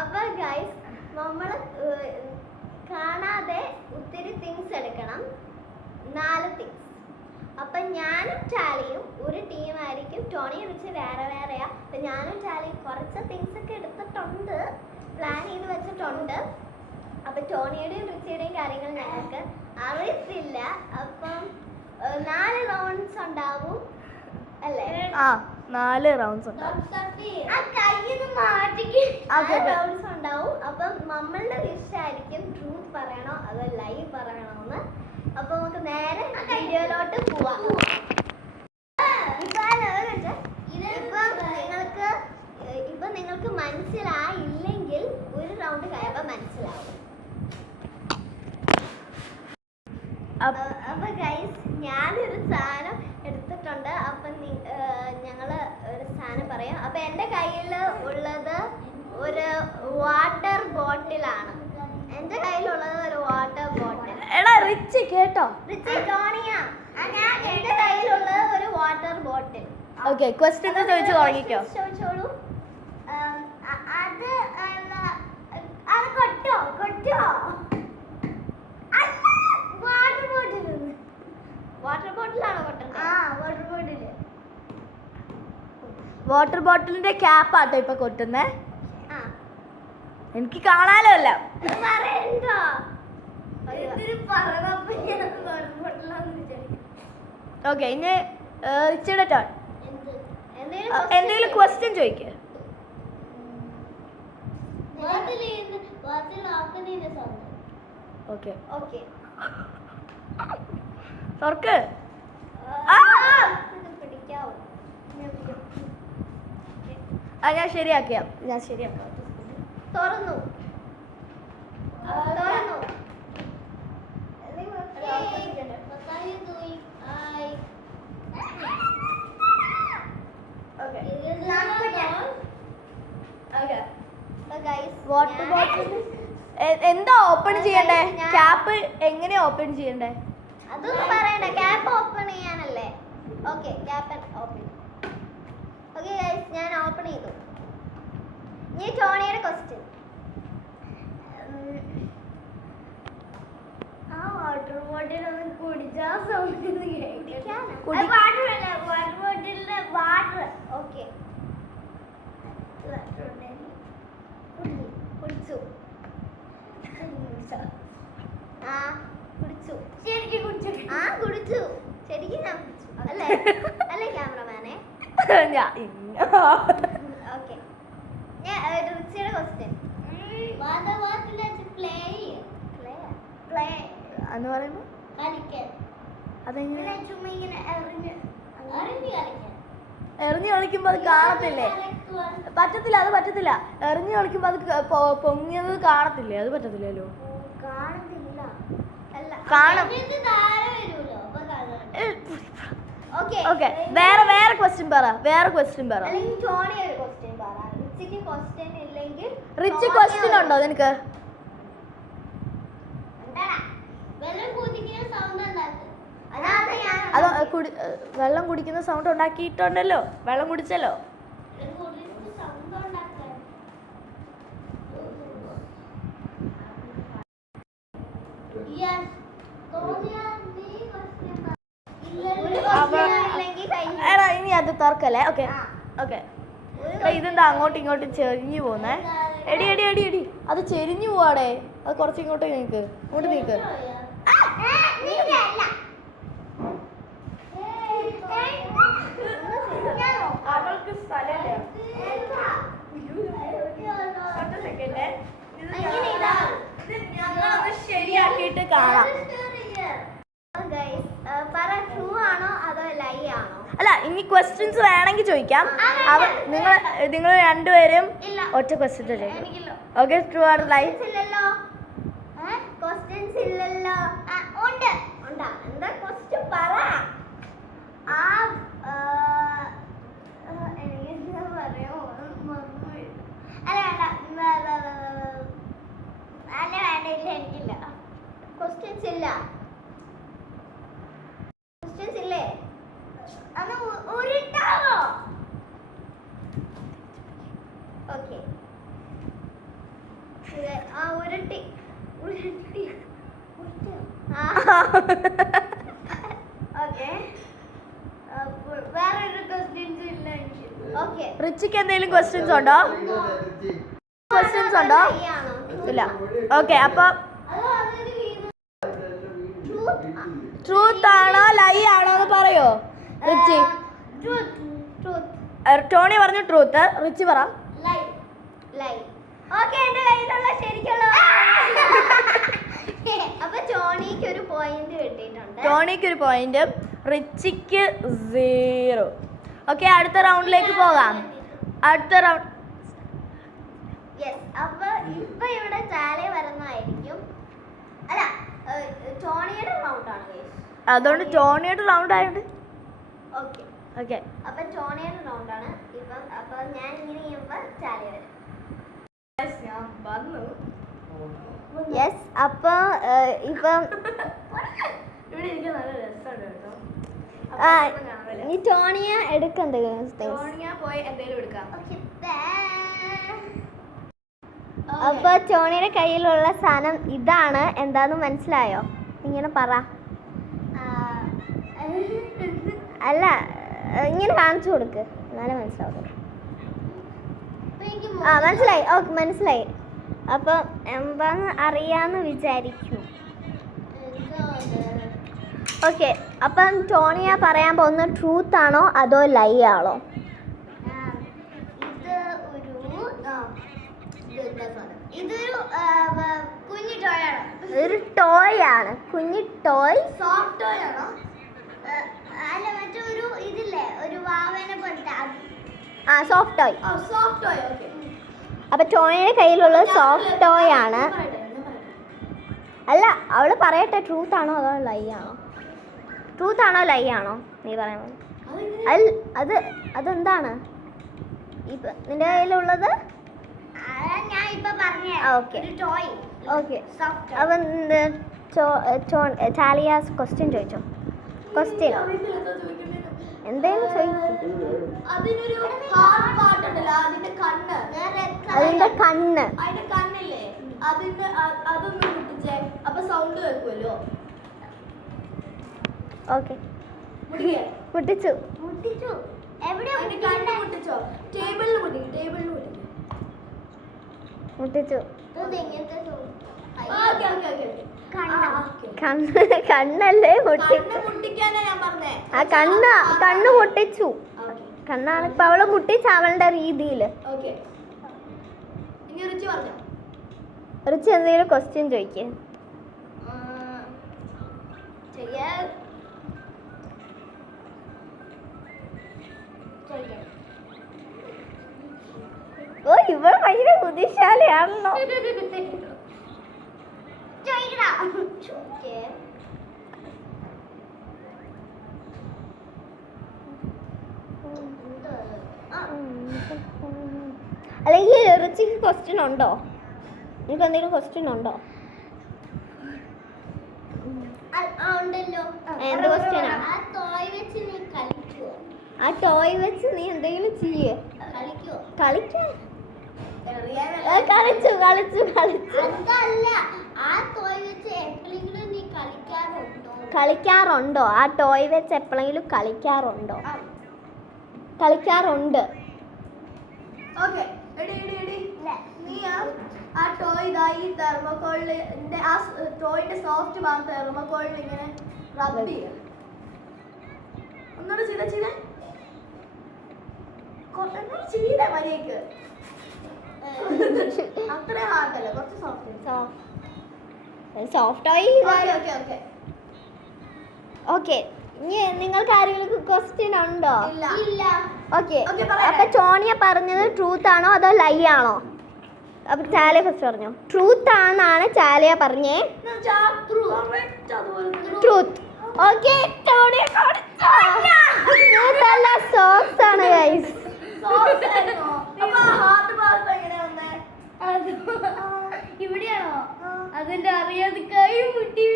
അപ്പൊ ഗൈസ് നമ്മൾ കാണാതെ ഒത്തിരി തിങ്സ് എടുക്കണം. 4 തിങ്സ്. അപ്പൊ ഞാനും ചാലിയും ഒരു ടീമായിരിക്കും. ടോണി വിളിച്ച് വേറെ വേറെയാ. അപ്പൊ ഞാനും ചാലിയും കുറച്ച് തിങ്സ് ഒക്കെ എടുത്തിട്ടുണ്ട്, പ്ലാൻ ചെയ്ത് വെച്ചിട്ടുണ്ട്. അപ്പൊ ടോണിയുടെയും റിച്ചിയുടെയും കാര്യങ്ങൾ ഞങ്ങൾക്ക് അറിയത്തില്ല. അപ്പം 4 റൗണ്ട്സ് ഉണ്ടാവും അല്ലേ? 4 റൗണ്ട്സ് ഉണ്ടാവും. ഉണ്ടാവും. അപ്പം നമ്മളുടെ വിഷയായിരിക്കും ട്രൂത്ത് പറയണോ അതോ ലൈവ് പറയണോന്ന്. അപ്പൊ നമുക്ക് നേരെ വീഡിയോയിലോട്ട് പോവാം. ഇപ്പൊ നിങ്ങൾക്ക് മനസ്സിലായില്ലെങ്കിൽ ഒരു റൗണ്ട് കഴിയുമ്പോ മനസ്സിലാവും. അപ്പൊ ഗൈസ് ഞാനൊരു സാധനം എടുത്തിട്ടുണ്ട്. അപ്പൊ ഞങ്ങള് ഒരു സാധനം പറയാം. അപ്പൊ എന്റെ കയ്യിൽ ഉള്ളത് ഒരു വാട്ടർ ബോട്ടിലാണ്. എന്റെ കയ്യിലുള്ളത് ഒരു വാട്ടർ ബോട്ടിൽ. എടാ റിച്ച് കേട്ടോ, റിച്ച് ടോണിയാ, എന്റെ കയ്യിലുള്ളത് ഒരു വാട്ടർ ബോട്ടിൽ. ഓക്കെ, ക്വസ്റ്റ്യൻ ചോദിച്ചു തുടങ്ങിക്കോ. ചോദിച്ചോളൂ. അത് കൊട്ടോ കൊട്ടോ വാട്ടർ ബോട്ടിൽ. വാട്ടർ ബോട്ടിലാണോ കൊട്ടേണ്ടത്? Water bottle. വാട്ടർ ബോട്ടിലിന്റെ ക്യാപ്പ് ആട്ടോ ഇപ്പൊ കൊട്ടുന്നേ. എനിക്ക് കാണാലോ അല്ല. ഓക്കെ, ഇനി റിച്ചിയുടെ ടേൺ. എന്തെങ്കിലും ക്വസ്റ്റ്യൻ ചോദിക്കേ. ഓക്കെ ഓക്കെ തുറക്ക്. ഞാൻ ശരിയാക്കിയാ. തുറന്നു. വാട്ടർ ബോട്ടിൽ എന്താ ഓപ്പൺ ചെയ്യണ്ടേ? ക്യാപ്പ് എങ്ങനെയാ ഓപ്പൺ ചെയ്യണ്ടേ? അതൊന്നും പറയണ്ട. ക്യാപ്പ് ഓപ്പൺ ചെയ്യാനല്ലേ? Okay, cap open. Okay guys, ഞാൻ ഓപ്പൺ ചെയ്തു. ഇനി ടോണിയുടെ ക്വസ്റ്റ്യൻ. ആ വാട്ടർ ബോട്ടിൽ ഒന്ന് കുടിച്ചാ സൗണ്ട് വാട്ടർ ബോട്ടിലിന്റെ വാട്ടർ. ഓക്കെ, കുടിച്ചു. കുടിച്ചു. ശരിക്കും കുടിച്ചു. കുടിച്ചു. ശരിക്കും ഞാൻ കുടിച്ചു അല്ലേ? അല്ലേ ക്യാമറമാനെ? ഓക്കെ, ഞാൻ റിച്ചിയുടെ ക്വസ്റ്റ്യൻ. എന്ന് പറയുമ്പോ അതെങ്ങനെ എറിഞ്ഞു കളിക്കുമ്പോ അത് കാണത്തില്ലേ? പറ്റത്തില്ല, അത് പറ്റത്തില്ല. എറിഞ്ഞു കളിക്കുമ്പോ അത് പൊങ്ങിയത് കാണത്തില്ലേ? അത് പറ്റത്തില്ലല്ലോ. കാണും. ഓക്കെ, വേറെ ക്വസ്റ്റ്യൻ പറ. റിച്ച് ക്വസ്റ്റ്യൻ ഉണ്ടോ നിനക്ക്? അത് വെള്ളം കുടിക്കുന്ന സൗണ്ട് ഉണ്ടാക്കിയിട്ടുണ്ടല്ലോ. വെള്ളം കുടിച്ചല്ലോ. എടാ ഇനി അത് തുറക്കല്ലേ? Okay okay. ഇതെന്താ അങ്ങോട്ടും ഇങ്ങോട്ടും ചെരിഞ്ഞു പോന്നേ? എടി എടി എടി എടി അത് ചെരിഞ്ഞു പോവാടേ. അത് കുറച്ച് ഇങ്ങോട്ട് നീക്ക്. ഇങ്ങോട്ട് നീക്ക്. അവൾക്ക് സ്ഥലല്ലേ? ഞങ്ങളത് ശരിയാക്കിയിട്ട് കാണാം. അല്ല, ഇനി ക്വസ്റ്റ്യൻസ് വേണമെങ്കിൽ ചോദിക്കാം. നിങ്ങൾ രണ്ടുപേരും ഒറ്റ ക്വസ്റ്റ്യൻ ചോദിക്കും. ഓക്കെ, ട്രൂ ആർ ലൈ? ക്വസ്റ്റ്യൻസ് ഇല്ലല്ലോ. ഉണ്ട്. എന്താ ക്വസ്റ്റ്യൻ പറ. എനിക്കില്ല. ക്വസ്റ്റ്യൻസ് ഇല്ലേ? ഓക്കെ വേറൊരു ക്വസ്റ്റ്യൻസ് ഇല്ല എനിക്ക്. ഓക്കെ റിച്ചിക്ക് എന്തെങ്കിലും ക്വസ്റ്റ്യൻസ് ഉണ്ടോ? ക്വസ്റ്റ്യൻസ് ഉണ്ടോ? ഇല്ല. ഓക്കെ, അപ്പൊ ട്രൂത്ത് ആണോ ലൈ ആണോ എന്ന് പറയോ റിച്ചി? ടോണി പറഞ്ഞു ട്രൂത്ത്, റിച്ചി പറ. എന്റെ കയ്യിലുള്ള ശരിക്കുള്ള അപ്പൊ ടോണിക്ക് ഒരു പോയിന്റ് കിട്ടിയിട്ടുണ്ട്. ടോണിക്ക് ഒരു പോയിന്റ്, റിച്ചിക്ക് 0. ഓക്കെ, അടുത്ത റൗണ്ടിലേക്ക് പോകാം. അടുത്ത റൗണ്ട്. യെസ്, അപ്പൊ ഇപ്പൊ ഇവിടെ ചാല വരുന്നതായിരിക്കും. അല്ല, ടോണിയുടെ റൗണ്ട് ആണ്. അതുകൊണ്ട് ടോണിയുടെ റൗണ്ട് ആയോണ്ട് ഓക്കെ ഓക്കെ. അപ്പൊ ടോണിയുടെ റൗണ്ട് ആണ് ഇപ്പം. അപ്പൊ ഞാൻ ഇങ്ങനെ ചെയ്യുമ്പോ ചാല വരും. യെസ്, അപ്പൊ ഇപ്പം ഈ ടോണിയ എടുക്കണ്ടേ? പോയി എന്തെങ്കിലും എടുക്കാം. അപ്പൊ ടോണിയുടെ കയ്യിലുള്ള സാധനം ഇതാണ്. എന്താന്ന് മനസ്സിലായോ? ഇങ്ങനെ പറ. അല്ല, ഇങ്ങനെ കാണിച്ചു കൊടുക്ക്, എന്നാലേ മനസ്സിലാവും. മനസ്സിലായി. ഓക്കെ, മനസ്സിലായി. അപ്പൊ എന്താന്ന് അറിയാന്ന് വിചാരിക്കുന്നു. ഓക്കെ, അപ്പം ടോണിയ പറയാൻ പോകുന്ന ട്രൂത്ത് ആണോ അതോ ലൈ ആണോ? ഇതൊരു കുഞ്ഞു ടോയ് ആണ്. ഒരു ടോയ് ആണ്, കുഞ്ഞു ടോയ്. സോഫ്റ്റ് ടോയ് ആണോ? അല്ല, മറ്റൊരു ഇതില്ലേ, ഒരു വാവനെ പോലത്തെ. Soft toy. Soft toy. Okay. അപ്പൊ ടോണിയുടെ കയ്യിലുള്ള സോഫ്റ്റ് ടോയ് ആണ്. അല്ല, അവള് പറയട്ടെ, ട്രൂത്ത് ആണോ അതോ ലൈ ആണോ? ട്രൂത്ത് ആണോ ലൈ ആണോ നീ പറയാൻ? അതെന്താണ് നിന്റെ കയ്യിലുള്ളത്? ഞാൻ ഇപ്പൊ പറഞ്ഞ. Okay okay. അപ്പൊ ചാലിയാസ് ക്വസ്റ്റ്യൻ ചോദിച്ചോ. ക്വസ്റ്റ്യൻ എന്തേലും ചോദിക്കും. അതിന്റെ കണ്ണ്. ഓക്കെ, മുട്ടിച്ചു. മുട്ടിച്ചു. കണ്ണല്ലേ മുട്ടിച്ചു? ആ കണ്ണ് പൊട്ടിച്ചു. കണ്ണാണ് ഇപ്പൊ അവള് മുട്ടിച്ചു അവളുടെ രീതിയിൽ. റിച്ച് എന്തെങ്കിലും ക്വസ്റ്റ്യൻ ചോദിക്കേ? ഓ, ഇവള് ഭയങ്കര ബുദ്ധിശാലിയാണല്ലോ. അല്ലെങ്കിൽ റിച്ചിക്ക് ക്വസ്റ്റ്യൻ ഉണ്ടോ? നിനക്ക് എന്തെങ്കിലും ക്വസ്റ്റ്യൻ ഉണ്ടോ? എന്ത് ക്വസ്റ്റ്യനാ? ആ ടോയ് വെച്ച് നീ എന്തെങ്കിലും ചെയ്യേ? കളിക്കാൻ കളിച്ചു. കളിക്കാറുണ്ടോ? ആ ടോയ് വെച്ച് എപ്പോഴെങ്കിലും കളിക്കാറുണ്ടോ? കളിക്കാറുണ്ട്. ആ ടോയ് ഈ തെർമോക്കോളിന്റെ ആ ടോയിന്റെ സോഫ്റ്റ് ഭാഗം തെർമോക്കോളിൽ ഇങ്ങനെ റബ്ബ് ചെയ്യുക. ഒന്നുകൂടെ ചെയ്ത മര്യാദക്ക്. അത്ര ഹാർഡല്ല, കുറച്ച് സോഫ്റ്റ് ടോയ്. ഓക്കെ, ഇനി നിങ്ങൾക്ക് ആരെങ്കിലും ക്വസ്റ്റ്യൻ ഉണ്ടോ? ഇല്ല. ഓക്കെ, അപ്പൊ ടോണിയ പറഞ്ഞത് ട്രൂത്ത് ആണോ അതോ ലൈ ആണോ? അപ്പൊ ചാലിയ ഫസ്റ്റ് പറഞ്ഞു ട്രൂത്ത് ആണെന്നാണ് ചാലിയ പറഞ്ഞേ. ട്രൂത്ത്. ഓക്കെ, ടോണിയ ട്രൂത്ത് അല്ല, സോക്സ് ആണ് ഗൈസ്. ഇവിടെയാണോ? അതിന്റെ അറിയാതെ കൈ മുട്ടി.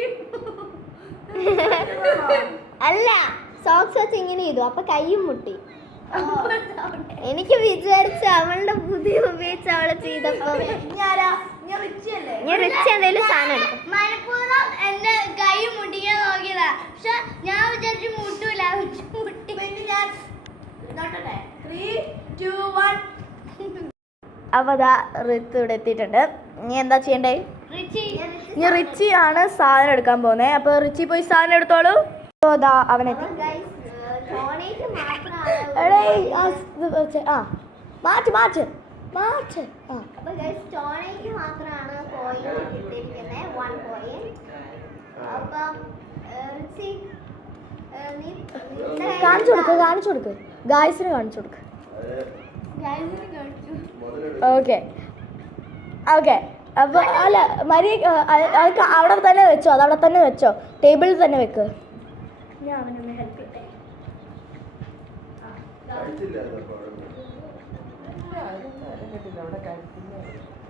അല്ല, സോക്സ് വെച്ച് ഇങ്ങനെ ചെയ്തു, അപ്പൊ കൈയും മുട്ടി. എനിക്ക് വിചാരിച്ച അവളുടെ ബുദ്ധി ഉപയോഗിച്ച് അവളെ ചെയ്തപ്പോ ഞാൻ റിച്ച് എന്തെങ്കിലും സാധനം എടുക്കും. മനപ്പൂർവ്വം എന്റെ കൈ മുട്ടിക്കാൻ നോക്കിയതാ, പക്ഷെ ഞാൻ വിചാരിച്ചു മുട്ടൂല, മുട്ടി. ഞാൻ 3, 2, 1. അപ്പോൾ അതാ റിച്ച് ഇവിടെ എത്തിയിട്ടുണ്ട്. നീ എന്താ ചെയ്യണ്ടേ? ഇനി റിച്ചി ആണ് സാധനം എടുക്കാൻ പോകുന്നത്. അപ്പോൾ റിച്ചി പോയി സാധനം എടുത്തോളൂ. അപ്പോൾ അതാ അവനെത്തി. മാറ്റ്. അപ്പോൾ ഗൈസ് ടോണിക്ക് മാത്രമാണ് പോയിന്റ് കിട്ടിയിരിക്കുന്നത്, 1 പോയിന്റ്. അപ്പം റിച്ചി കാണിച്ചു കൊടുക്ക് ഗായ്സിന് കാണിച്ചു കൊടുക്ക്. ഓക്കെ അപ്പോൾ അല്ല മരി അവിടെ തന്നെ വെച്ചോ, അതവിടെ തന്നെ വെച്ചോ, ടേബിളിൽ തന്നെ വെക്ക്. ഞാൻ അവനൊന്ന് ഹെൽപ്പ് ചെയ്യട്ടെ.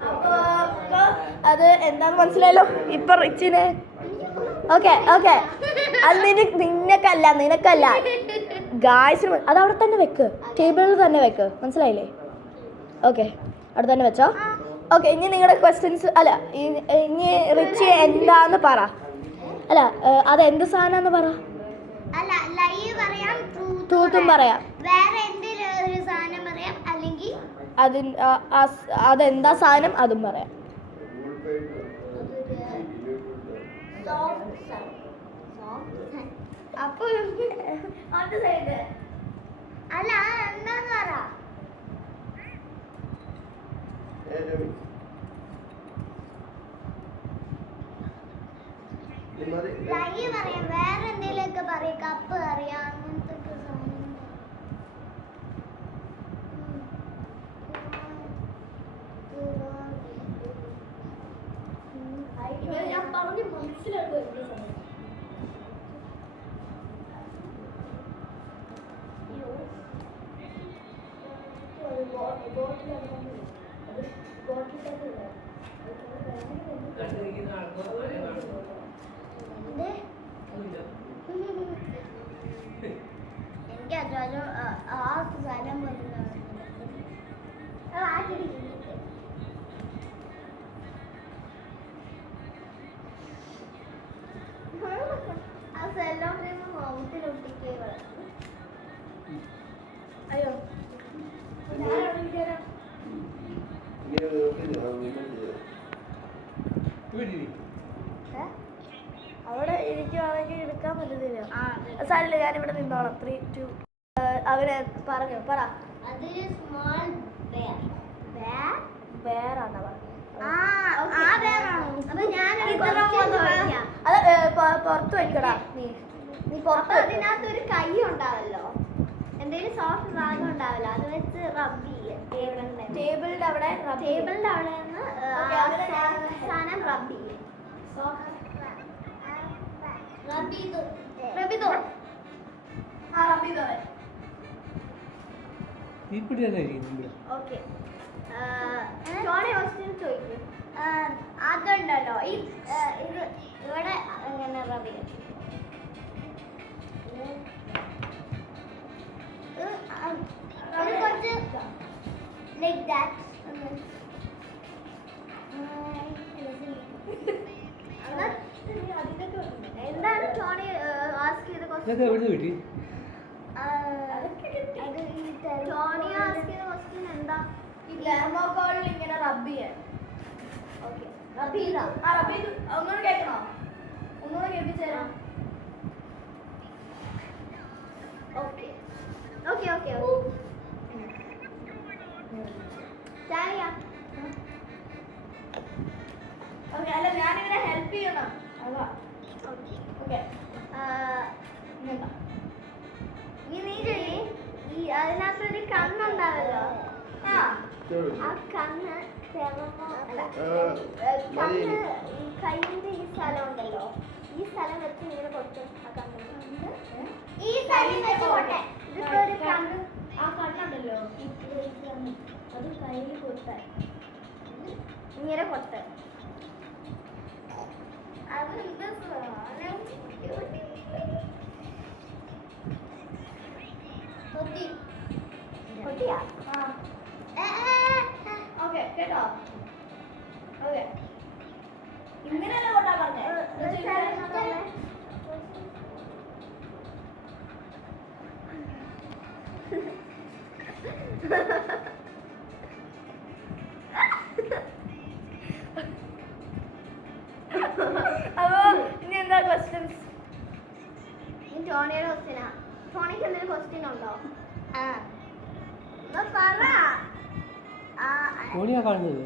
അപ്പോൾ അത് എന്താന്ന് മനസ്സിലായല്ലോ ഇപ്പൊ റിച്ചിന്. ഓക്കെ അത് നിനക്കല്ല ഗായ്സിന്. അത് അവിടെ തന്നെ വെക്ക്, ടേബിളിൽ തന്നെ വെക്ക്, മനസ്സിലായില്ലേ? ഓക്കെ അവിടെ തന്നെ വെച്ചോ. ഓക്കെ ഇനി നിങ്ങളുടെ ക്വസ്റ്റ്യൻസ്. അല്ല ഇനി റിച്ചി എന്താന്ന് പറ. അല്ല അത് എന്ത് സാധനമാണെന്ന് പറ. തൂത്തും പറയാം, അതെന്താ സാധനം അതും പറയാം. അപ്പൊ അല്ല എന്താന്ന് പറ. പറയാം, വേറെ എന്തെങ്കിലുമൊക്കെ പറയാം, കപ്പ് അറിയാം, അങ്ങനത്തെ ഞാൻ പറഞ്ഞു മനസ്സിലാക്കുക. എനിക്ക് അജോ ആ സ്ഥലം ആ സെല്ലോ ക്രീം മൗത്തിലൊട്ടിക്കേ. അയ്യോ അവിടെ ഇരിക്കുവാണെങ്കിൽ എടുക്കാൻ പറ്റത്തില്ല. സാരില്ല, ഞാനിവിടെ നിന്നോളാം. 3, 2. അവര് പറഞ്ഞു പറ. അതൊരു സ്മോൾ ബെയറാണ് പറഞ്ഞത്. അത് പുറത്ത് വയ്ക്കടാ. നീ പുറത്ത്. അതിനകത്തൊരു കൈ ഉണ്ടാവല്ലോ, എന്തെങ്കിലും സോഫ്റ്റ് ഭാഗം ഉണ്ടാവില്ല, അത് വെച്ച് റബ്ബ് ചെയ്യാം. ടേബിളിന്റെ അവിടെ സാധനം റബ്ബ് ചെയ്യും. അതുണ്ടല്ലോ ഇത് ഇവിടെ എങ്ങനെ റബ്ബ് ചെയ്യും. കുറച്ച് ലൈക്ക് ദാറ്റ്. എന്താണ് ടോണി ആസ്ക് ചെയ്ത ക്വസ്റ്റ്യൻ? ടോണി ആസ്ക് ചെയ്ത ക്വസ്റ്റ്യൻ എന്താ? ഈ തെർമോകോളിൽ ഇങ്ങനെ റബ്ബ് ചെയ്യാൻ. ഓക്കെ റബ്ബ് ചെയ്താ റബ്ബ് ചെയ്തു. ഒന്നുകൂടെ കേൾക്കണോ? ഒന്നുകൂടെ കേൾപ്പിച്ചു തരാം. ഓക്കെ അല്ല ഞാനിങ്ങനെ ഹെൽപ്പ് ചെയ്യണം. അതാ ഓക്കെ. നീ ചെയ്യേ. ഈ അതിനകത്തൊരു കണ്ണുണ്ടാവല്ലോ, ആ കണ്ണ് കണ്ണ് ഈ കയ്യിന്റെ ഈ സ്ഥലം ഉണ്ടല്ലോ, ഈ സ്ഥലം വെച്ച് ഇങ്ങനെ കൊടുത്തു. ആ കണ്ണ് ഈ സ്ഥലം വെച്ച് കൊട്ടെ. ഇതിപ്പോ ഒരു കണ്ണ്, ആ കണ്ണുണ്ടല്ലോ അത് കയ്യിൽ കൊടുത്ത ഇങ്ങനെ കൊടുത്ത. അതെന്താ കൊട്ടിയാ? ഓക്കെ കേട്ടോ. ഓക്കെ അപ്പൊ ഇനി എന്താ ക്വസ്റ്റ്യൻസ്? ടോണിയുടെ ക്വസ്റ്റ്യനാ. ടോണിക്ക് എന്തെങ്കിലും ക്വസ്റ്റ്യൻ ഉണ്ടോ? എന്നാ പറ. ടോണിയാ കാണുന്നത്.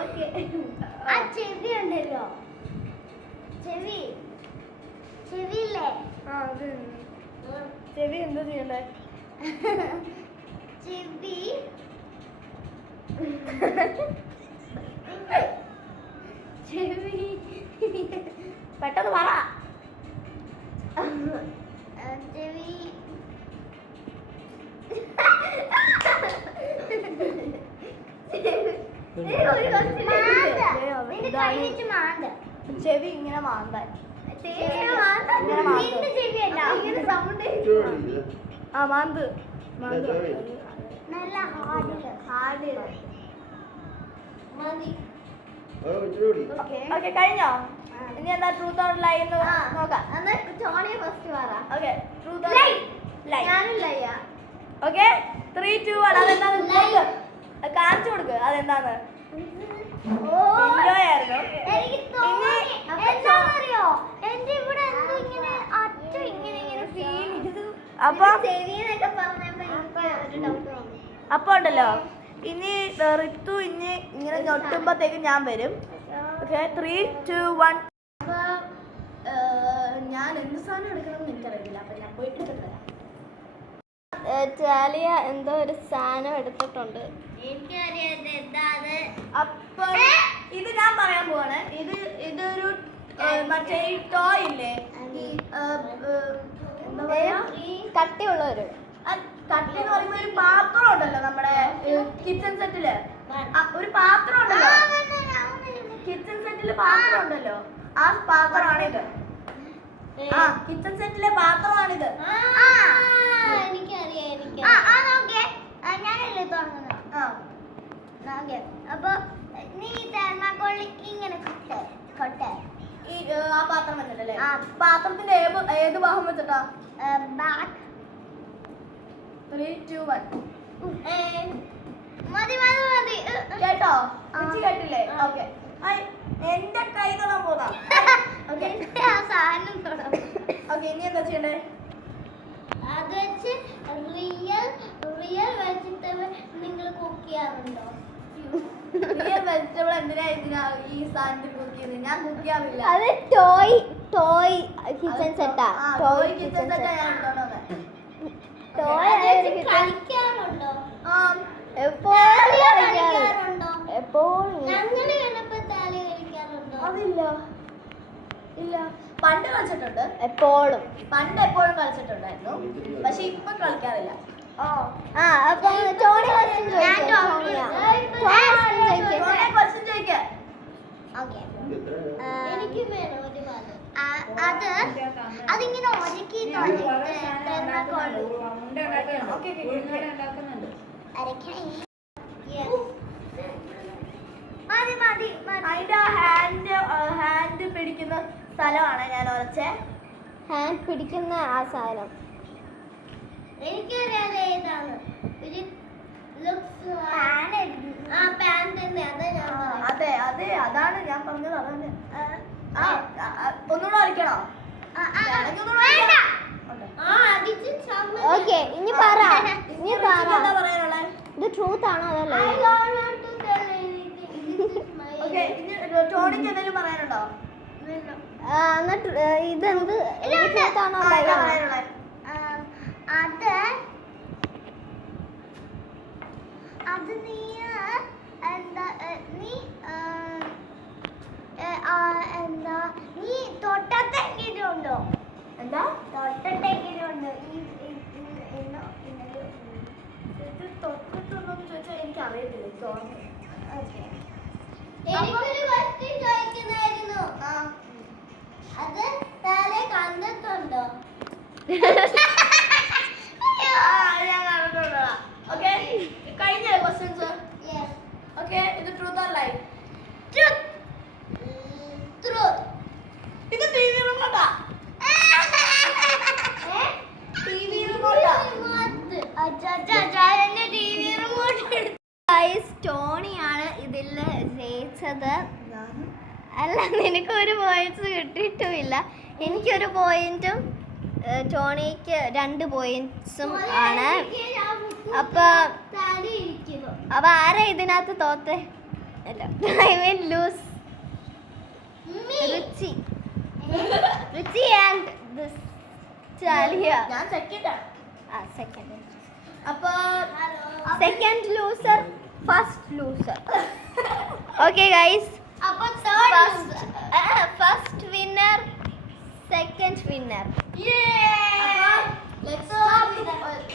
ഓക്കെ. ആ ചെവി ഉണ്ടല്ലോ, ചെവിയില്ലേ? ചെവി എന്താ ചെയ്യണ്ടേ? ചെവി ചെവി പെട്ടെന്ന് പറ. ചെവി ചെവി ഇങ്ങനെ മാന്താൻ. ആ മാന്ത് മാന്ത്. നല്ല ഹാർഡ് മതി. ഓക്കെ കഴിഞ്ഞോ? ഇനി എന്താ ട്രൂത്ത് ഓർ ലൈ എന്ന് നോക്കാം. എന്നാ ടോണി ഫസ്റ്റ് പറ. ഓക്കെ ട്രൂത്ത് ഓർ ലൈ. ഞാനും ലയ്യാ. ഓക്കെ 3 2 1 അതെന്താന്ന് കാണിച്ചു കൊടുക്ക്. അതെന്താന്ന്? എൻജോയ് ആയിരുന്നു. എനിക്ക് തോന്നി എന്താണെന്നറിയോ, എന്റെ ഇവിടെ എന്തോ ഇങ്ങനെ അറ്റ ഇങ്ങനെ ഫീൽ ചെയ്തു. അപ്പൊ ചെവിന്നൊക്കെ പറഞ്ഞപ്പോ എനിക്ക് ഒരു ഡൗട്ട് തോന്നി. അപ്പൊ ഉണ്ടല്ലോ ഇനി ഋതു ഇനി ഇങ്ങനെ ഞൊട്ടുമ്പോഴത്തേക്ക് ഞാൻ വരും. ഓക്കെ 3 2 1. അപ്പൊ ഞാൻ എന്ത് സാധനം എടുക്കണം എന്ന് എനിക്കറിയില്ല. അപ്പൊ ഞാൻ പോയിട്ട് എടുത്തിട്ട് വരാം. ചാലിയ എന്തോ ഒരു സാധനം എടുത്തിട്ടുണ്ട്. എനിക്കറിയാം എന്താണ്. അപ്പൊ ഇത് ഞാൻ പറയാൻ പോവാണ്. ഇതൊരു മറ്റേ ടോയ് ഇല്ലേ, ഈ എന്താ പറയാ, കട്ടിയുള്ള ഒരു കട്ടി എന്ന് പറയുമ്പോ ഒരു പാത്രം ഉണ്ടല്ലോ നമ്മുടെ കിച്ചൺ സെറ്റില്. ഒരു പാത്രം ഉണ്ടല്ലോ കിച്ചൺ സെറ്റില്, പാത്രം ഉണ്ടല്ലോ, ആ പാത്രമാണിത്. ആ കിച്ചൺ സെറ്റിലെ പാത്രമാണിത്. ഞാനല്ലേ തുറന്നത്. അപ്പൊ നീ തെർമാക്കോളിൽ ഇങ്ങനെ കൊട്ടെ ഈ ആ പാത്രം വെച്ചിട്ടല്ലേ? പാത്രത്തിന്റെ ഏത് ഭാഗം വെച്ചിട്ടാ? ബാക്ക്. 3 2 1. മതി മതി മതി കേട്ടോ? വെച്ച് കേട്ടില്ലേ? ഓക്കെ എന്റെ കൈ തൊടാൻ പോകാം. ഓക്കെ സാധനം തൊടാം. ഓക്കെ ഇനി എന്താ ചെയ്യണ്ടേ? അത് വെച്ച് റിയൽ വെജിറ്റബിൾ നിങ്ങൾ കുക്ക് ചെയ്യാറുണ്ടോ? റിയൽ വെജിറ്റബിൾ എന്തിനാ ഈ സാധനത്തിൽ കുക്ക് ചെയ്യുന്നത്? ഞാൻ കുക്ക് ചെയ്യാറില്ല. അത് ടോയ് കിച്ചൺ സെറ്റാ. ടോയ് കിച്ചൺ സെറ്റാ ഞാൻ എടുത്തോണ്ട് വന്നേ. കളിക്കാറുണ്ടോ? എപ്പോഴും ഞങ്ങള് ഗണപത്താലി കളിക്കാറുണ്ടോ? അതില്ല ഇല്ല. പണ്ട് കളിച്ചിട്ടുണ്ട്, എപ്പോഴും കളിച്ചിട്ടുണ്ടായിരുന്നു. പക്ഷെ ഇപ്പൊ കളിക്കാറില്ല. അപ്പൊ ടോണി ക്വസ്റ്റ്യൻ ചോദിക്ക. എനിക്ക് വേണം ഒരു വാദം. അതിങ്ങനെ ഒതുക്കി അതിന്റെ ഹാൻഡ് പിടിക്കുന്ന സ്ഥലമാണ് ഞാൻ ഉറച്ചേ. ഹാൻഡ് പിടിക്കുന്ന ആ സാധനം എനിക്കറിയാതെ ഏതാണ്. അതെ അതെ അതാണ് ഞാൻ പറഞ്ഞത്. അതന്നെ. ഒന്നുകൂടെ കളിക്കണോ? ഓക്കെ ഇനി പറ. എന്താ പറയാനുള്ളത്? ഇത് ട്രൂത്ത് ആണോ അതല്ല? ഓക്കെ ഇനി ടോണിക്ക് എന്തെങ്കിലും പറയാനുണ്ടോ? എന്നിട്ട് ഇതെന്ത് ട്രൂത്ത് ആണോ പറയാനുള്ളത്? അത് നീ എന്താ നീ തൊട്ടത്തെങ്കിലും ഉണ്ടോ? എന്താ തൊട്ടത്തെങ്കിലും ഉണ്ടോ? ഇത് തൊട്ടിട്ടുണ്ടോ എന്ന് ചോദിച്ചാൽ എനിക്ക് അറിയത്തില്ല. എനിക്കൊരു ക്വസ്റ്റ്യൻ ചോദിക്കുന്നായിരുന്നു. അത് താലെ കണ്ടിട്ടുണ്ടോ? ഞാൻ കണ്ടിട്ടുണ്ടോ? ഓക്കെ കഴിഞ്ഞ ക്വസ്റ്റ്യൻസ്. ഓക്കെ ഇത് ട്രൂത്ത് ഓർ ലൈ? ട്രൂത്ത്. ഇത് ടിവി റിമോട്ടാ. നിനക്ക് ഒരു പോയിന്റ്സ് കിട്ടിയിട്ടുമില്ല. എനിക്കൊരു പോയിന്റും ടോണിക്ക് 2 പോയിന്റ്സും ആണ്. അപ്പൊ ആരാ ഇതിനകത്ത് തോത്തെ? അല്ല, I mean loose. Ruchi and this ചാലിയ. ഞാൻ സെക്കൻഡാണ്. സെക്കൻഡ്. അപ്പൊ second loser, first loser. Okay guys, അപ്പൊ first winner, second winner.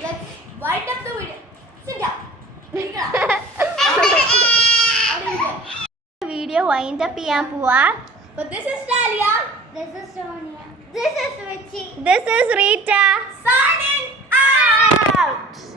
let's wind up the video. Sit down. Video wind up ചെയ്യാൻ പോവാ. But this is Talia. This is Sonia. This is Richie. This is Rita. Signing out.